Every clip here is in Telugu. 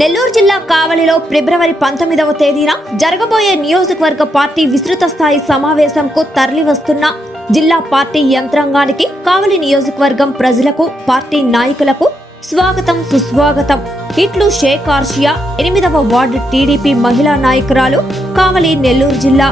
నెల్లూరు జిల్లా కావలిలో ఫిబ్రవరి 19వ తేదీన జరగబోయే నియోజకవర్గ పార్టీ విస్తృత స్థాయి సమావేశంకు తరలివస్తున్న జిల్లా పార్టీ యంత్రాంగానికి కావలి నియోజకవర్గం ప్రజలకు పార్టీ నాయకులకు స్వాగతం సుస్వాగతం. ఇట్లు షేక్ ఆర్షియా 8వ వార్డు టీడీపీ మహిళా నాయకురాలు, కావలి, నెల్లూరు జిల్లా.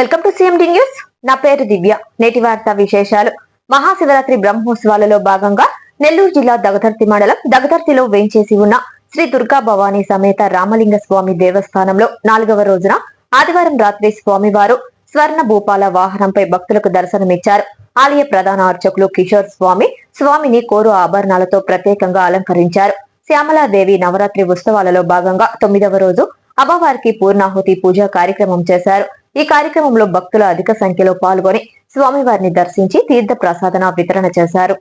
Welcome to CMD news. నా పేరు దివ్య. నేటి వార్తా విశేషాలు. మహాశివరాత్రి బ్రహ్మోత్సవాలలో భాగంగా నెల్లూరు జిల్లా దగదర్తి మండలం దగదర్తిలో వేంచేసి ఉన్న శ్రీ దుర్గా భవానీ సమేత రామలింగ స్వామి దేవస్థానంలో 4వ రోజున ఆదివారం రాత్రి స్వామివారు స్వర్ణ భూపాల వాహనంపై భక్తులకు దర్శనమిచ్చారు. ఆలయ ప్రధాన అర్చకులు కిషోర్ స్వామి స్వామిని కోరు ఆభరణాలతో ప్రత్యేకంగా అలంకరించారు. శ్యామలాదేవి నవరాత్రి ఉత్సవాలలో భాగంగా 9వ రోజు అమ్మవారికి పూర్ణాహుతి పూజా కార్యక్రమం చేశారు. ఈ కార్యక్రమంలో భక్తులు అధిక సంఖ్యలో పాల్గొని స్వామివారిని దర్శించి తీర్థ ప్రసాదన వితరణ చేశారు.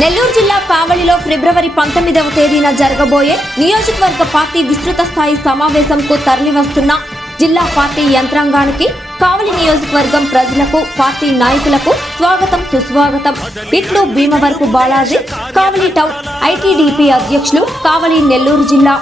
నెల్లూరు జిల్లా కావలిలో ఫిబ్రవరి 19వ తేదీన జరగబోయే నియోజకవర్గ పార్టీ విస్తృత స్థాయి సమావేశంకు తరలివస్తున్న జిల్లా పార్టీ యంత్రాంగానికి కావలి నియోజకవర్గం ప్రజలకు పార్టీ నాయకులకు స్వాగతం సుస్వాగతం. ఇట్లు భీమవరపు బాలాజీ, కావలి టౌన్ ఐటీడీపీ అధ్యక్షులు, కావలి నెల్లూరు జిల్లా.